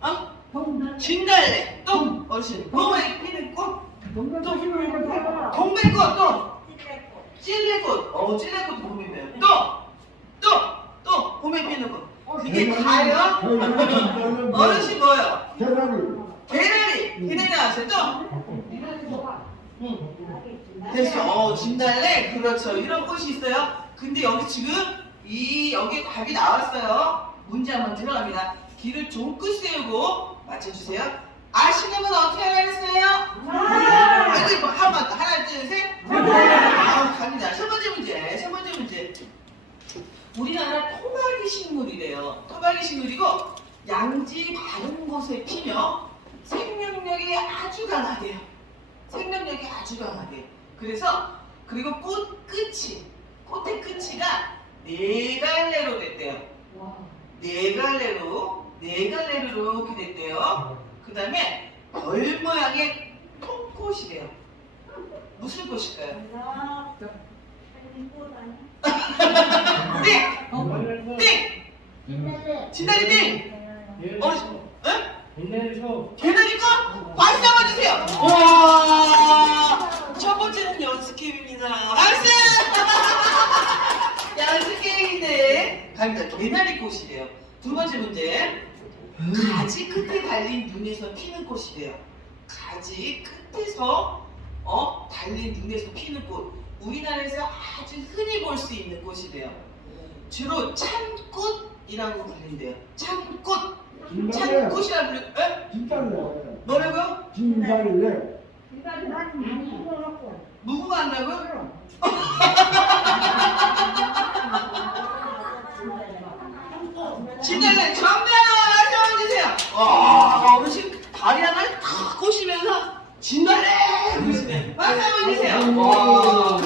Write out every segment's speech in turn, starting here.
어? 진달래. 또. 어르신. 봄에 피는 꽃. 동백꽃 또. 찔레꽃. 어, 찔레꽃 봄에 피어요. 또. 또. 또. 봄에 피는 꽃. 이게 다요? 어르신 뭐요? 개나리. 개나리 나왔어요. 또. 응. 됐어. 어, 진달래. 그렇죠. 이런 꽃이 있어요. 근데 여기 지금 이 여기 답이 나왔어요. 문제 한번 들어갑니다. 귀를 쫑긋 세우고 맞춰주세요. 아시는 분 어떻게 하겠어요? 아이고 이거 한번 더. 하나 둘 셋. 아, 갑니다. 첫 번째 문제. 첫 번째 문제. 우리나라 토박이 식물이래요. 토박이 식물이고 양지 바른 곳에 피며 생명력이 아주 강하대요. 생명력이 아주 강하대. 그래서 그리고 꽃 끝이 꽃의 끝이가 네 갈래로 됐대요. 네 갈래로 네 갈래로 이렇게 됐대요. 그 다음에 별 모양의 통꽃이래요. 무슨 꽃일까요? 띵! 띵! 진달이 띵! 어르신, 응? 개나리 꽃 박수 한번 주세요. 와, 첫 번째는 연습 게임입니다. 박수! 연습 게임인데 갑니다. 개나리 꽃이래요. 두 번째 문제. 가지 끝에 달린 눈에서 피는 꽃이래요. 가지 끝에서 어 달린 눈에서 피는 꽃. 우리나라에서 아주 흔히 볼 수 있는 꽃이래요. 주로 참꽃이라고 불린대요. 참꽃. 참꽃이라고 불리. 에? 뭐라고요? 무궁화 한다고요? 다리 하나를 탁 꼬시면서 진달래 그러시네. 말씀해주세요. 와.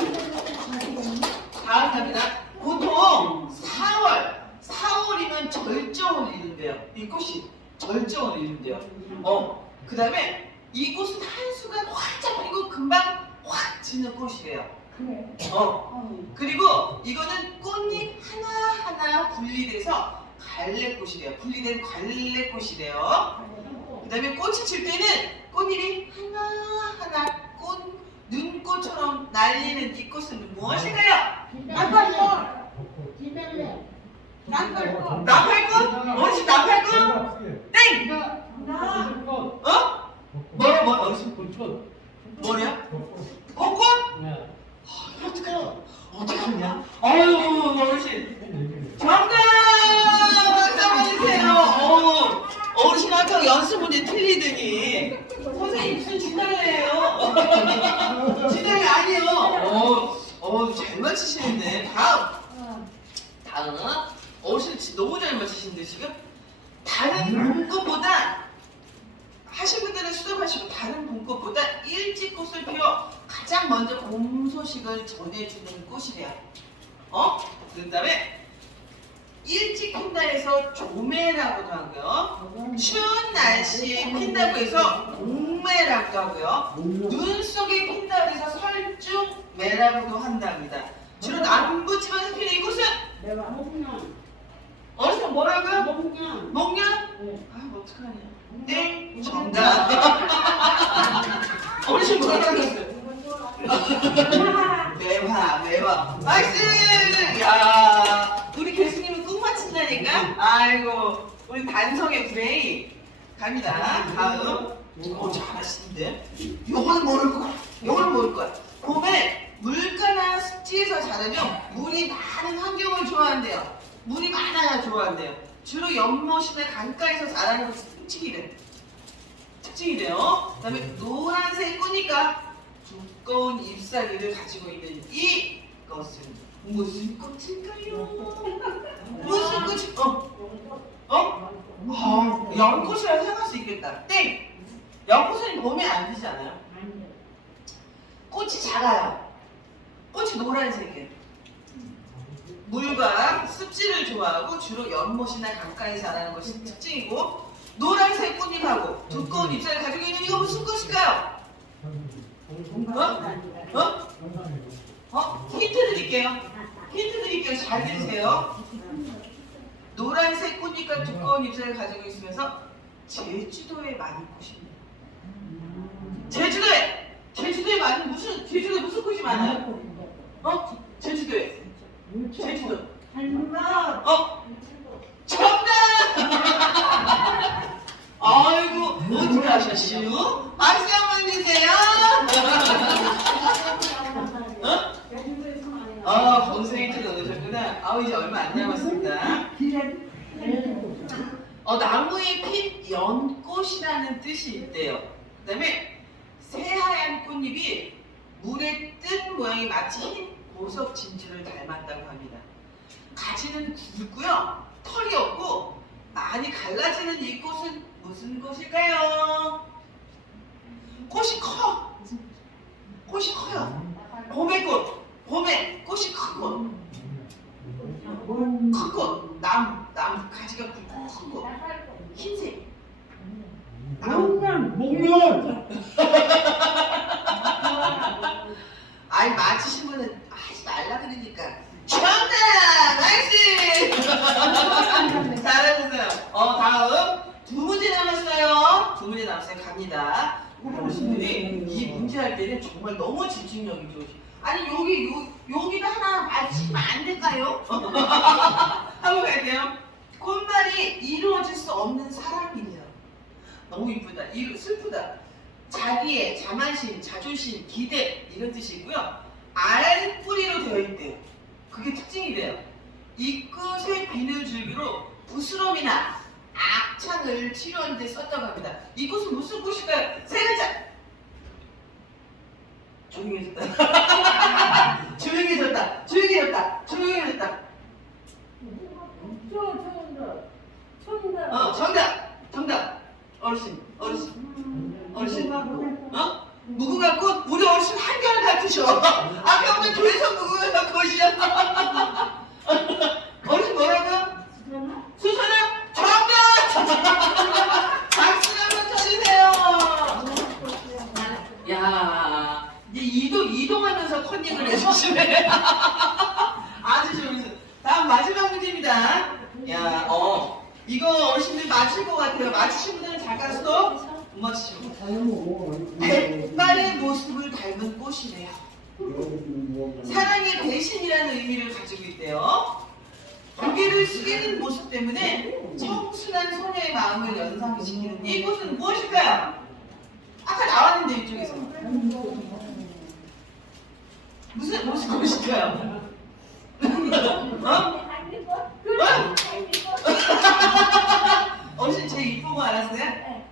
다음 갑니다. 보통 4월, 4월이면 절정을 이룬대요. 이 꽃이 절정을 이룬대요. 어, 그 다음에 이 꽃은 한순간 활짝 피고 금방 확 지는 꽃이래요. 어, 그리고 이거는 꽃잎 하나하나 분리돼서 갈래꽃이래요. 분리된 갈래꽃이래요. 그 다음에 꽃이 칠 때는 꽃잎이 하나하나 꽃, 눈꽃처럼 날리는 이 꽃은 무엇일까요? 나팔꽃? 어르신 나팔꽃? 땡! 어? 뭐야 뭐 어르신 뭐냐? 벚꽃? 어떡하냐? 어떡하냐? 아유 어르신 정답! 박수 한번 주세요. 어우, 어르신 아까 틀리더니 선생님 무슨 진달래예요? 진달래 아니에요. 어, 어, 잘 맞히시는데 다음 다음 어르신 진짜 너무 잘 맞히시는데 지금 다른 봄꽃보다 하신 분들은 수업하시고 다른 봄꽃보다 일찍 꽃을 피워 가장 먼저 봄 소식을 전해주는 꽃이래요. 어? 그 다음에 일찍 핀다 해서 조매라고도 하고요. 추운 날씨에 핀다고 해서 봄매라고도 하고요. 눈 속에 핀다 해서 설중매라고도 한답니다. 주로 남부 지방에서 피는 이곳은 어디서 뭐라고요? 목련? 아, 어떡하냐. 네, 정답. 어르신 뭐라고 하셨어요? 매화, 매화. 나이스! 야, 우리 교수님 은꼭 맞춘다니까? 아이고, 우리 단성의 브레이. 갑니다. 다음. 어, 잘하시는데? 요건 모를 거야. 요건 모를 거야. 봄에 물가나 습지에서 자라면 물이 많은 환경을 좋아한대요. 물이 많아야 좋아한대요. 주로 연못이나 강가에서 자라는 것이 특징이래. 특징이래요. 그 다음에 노란색 꽃니까 두꺼운 잎사귀를 가지고 있는 이 것은 무슨 꽃일까요? 무슨 꽃이? 어? 어? 아, 연꽃이라 생각할 수 있겠다. 땡! 연꽃은 봄에 안 피지 않아요? 꽃이 작아요. 꽃이 노란색이에요. 물과 습지를 좋아하고 주로 연못이나 강가에 자라는 것이 특징이고 노란색 꽃잎하고 두꺼운 잎사귀를 가지고 있는 이거 무슨 꽃일까요? 어? 어? 어? 힌트 드릴게요. 힌트 드릴게요. 잘 들으세요. 노란색 꽃잎과 두꺼운 잎사를 가지고 있으면서 제주도에 많은 꽃입니다. 제주도에! 제주도에 많은 무슨 제주도에 무슨 꽃이 많아요? 어? 제주도에. 제주도. 어? 정답! 아이고 어떻게 하셨시오? 박수 한번 주세요. 어? 아 검색이 넣으셨구나. 아우 이제 얼마 안 남았습니다. 어 나무에 핀 연꽃이라는 뜻이 있대요. 그 다음에 새하얀 꽃잎이 물에 뜬 모양이 마치 흰 보석 진주를 닮았다고 합니다. 가지는 굵고요, 털이 없고 많이 갈라지는 이 꽃은 무슨 꽃일까요? 꽃이 커. 꽃이 커요. 봄의 꽃, 봄에 꽃이 큰 꽃, 큰 꽃, 나무, 나무 가지가 굵고 큰 꽃, 흰색. 나무. 목련. 아이 맞히신 분은 하지 말라 그러니까. 정답! 나이스! 잘하셨어요. 어 다음. 두 문제 남았어요. 두 문제 남았어요. 갑니다. 우리 어르신들이 이 문제 할 때는 정말 너무 집중력이 좋으시 아니 여기 요, 여기다 하나 맞히면 안 될까요? 한번 갈게요 꽃말이 이루어질 수 없는 사랑이네요 너무 이쁘다 이 슬프다 자기의 자만심, 자존심, 기대 이런 뜻이고요. 알 뿌리로 되어 있대요. 그게 특징이래요. 이 꽃의 비늘 줄기로 부스럼이나 악창을 치료하는 데 썼다고 합니다. 이 꽃은 무슨 꽃일까요? 세 글자. 조용해졌다. 조용해졌다. 조용해졌다. 조용해졌다. 어, 정답. 정답. 어르신, 어르신. 어르신. 어? 무궁화 꽃 우리 어르신 한결 같으셔. 아까 오늘 교회에서 무궁화 꽃이야. 어르신 뭐라고요? 수선아 정답! 박수 한번 쳐주세요. 야, 이제 이동 이동하면서 컨닝을 해주시네. 아주 좋으세요. 다음 마지막 문제입니다. 야, 어, 이거 어르신들 맞힐 것 같아요. 맞히신 분들은 잠깐 스톱. 못 맞히시고. 백발의 모습을 닮은 꽃이래요. 사랑의 배신이라는 의미를 가지고 있대요. 고개를 숙이는 모습 때문에 청순한 소녀의 마음을 연상시키는 이 꽃은 무엇일까요? 아까 나왔는데 이쪽에서 무슨 무슨 꽃일까요? 어? 어? 언니 제일 이쁜 거 알았어요? 네.